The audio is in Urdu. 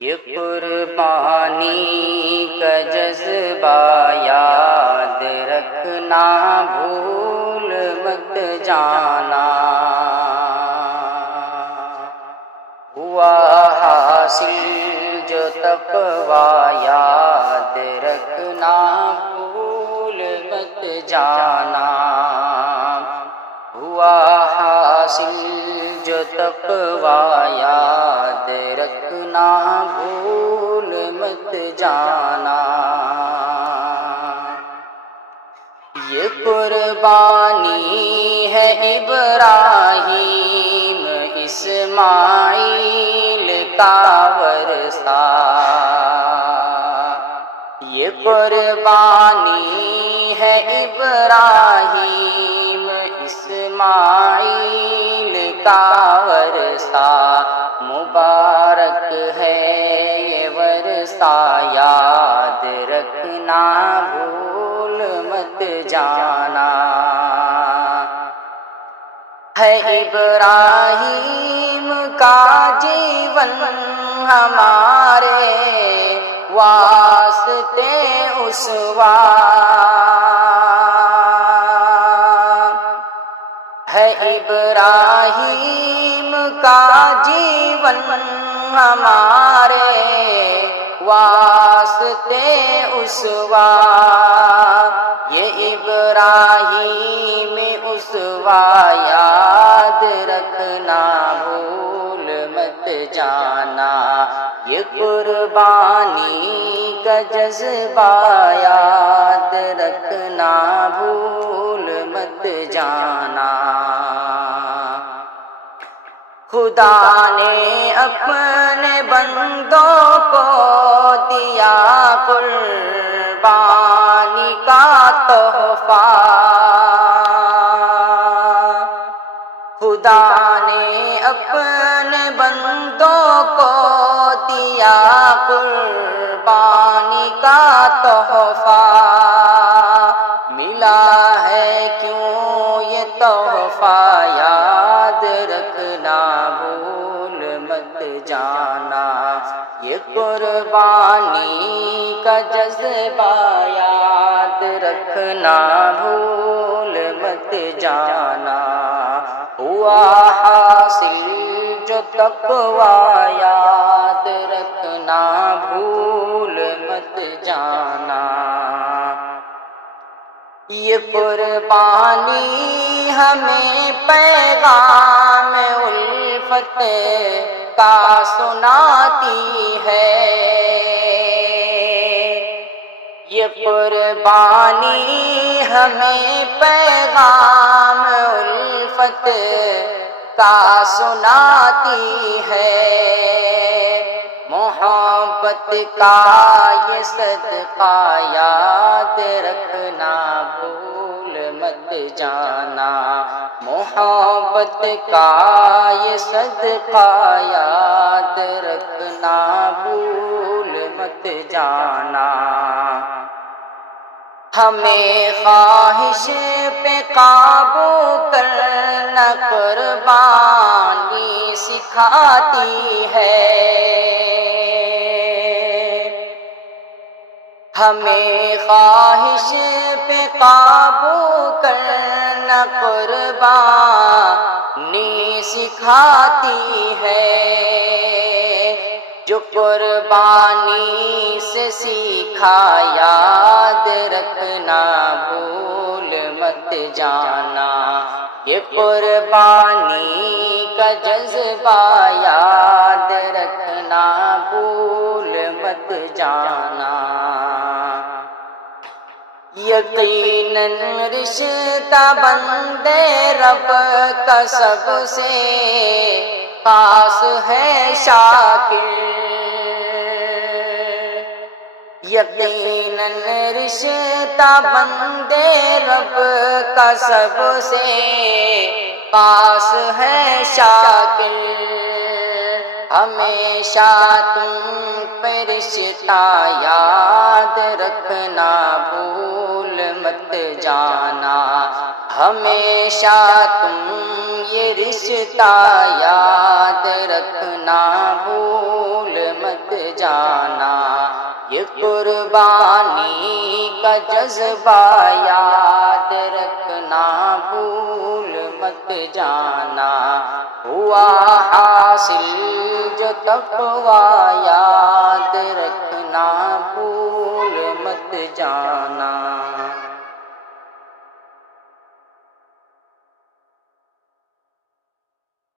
یہ قربانی کا جذبہ یاد رکھنا، بھول مت جانا۔ ہوا حاصل جو تقویٰ یاد رکھنا، بھول مت جانا۔ ہوا حاصل جو تقویٰ یاد رکھنا، بھول مت جانا۔ یہ قربانی ہے ابراہیم اسماعیل کا ورثہ۔ یہ قربانی ہے ابراہیم اسماعیل کا ورثہ۔ مبارک ہے یہ ورثہ، یاد رکھنا، بھول مت جانا۔ ہے ابراہیم کا جیون ہمارے واسطے اسوہ۔ ہے ابراہیم کا جیون ہمارے واسطے اسوہ۔ یہ ابراہیم اسوہ یاد رکھنا، بھول مت جانا۔ یہ قربانی کا جذبہ یاد رکھنا، بھول مت جانا۔ خدا نے اپنے بندوں کو دیا قربانی کا تحفہ۔ خدا نے اپنے بندوں کو دیا قربانی کا تحفہ۔ ملا ہے کیوں یہ تحفہ، یاد رکھنا، بھول مت جانا۔ یہ قربانی کا جذبہ یاد رکھنا، بھول مت جانا۔ ہوا حاصل جو تقویٰ یاد رکھنا، بھول مت جانا۔ یہ قربانی ہمیں پیغام الفت کا سناتی ہے۔ یہ قربانی ہمیں پیغام الفت کا سناتی ہے۔ محبت کا یہ صدقہ یاد رکھنا، بھول مت جانا۔ محبت کا یہ صدقہ یاد رکھنا، بھول مت جانا۔ ہمیں خواہش پہ قابو کرنا قربانی سکھاتی ہے۔ ہمیں خواہش پہ قابو کرنا قربانی سکھاتی ہے۔ جو قربانی سے سیکھا یاد رکھنا، بھول مت جانا۔ یہ قربانی کا جذبہ یاد رکھنا، بھول مت جانا۔ یقیناً رشتہ بندے رب کا سب سے خاص ہے شاکر۔ یقیناً رشتہ بندے رب کا سب سے خاص ہے شاکر۔ ہمیشہ تم پہ رشتہ یاد رکھنا، بھول مت جانا۔ ہمیشہ تم یہ رشتہ یاد رکھنا، بھول مت جانا، یہ قربانی کا جذبہ یاد رکھنا بھول مت جانا، ہوا حاصل جو تقویٰ یاد رکھنا بھول مت جانا۔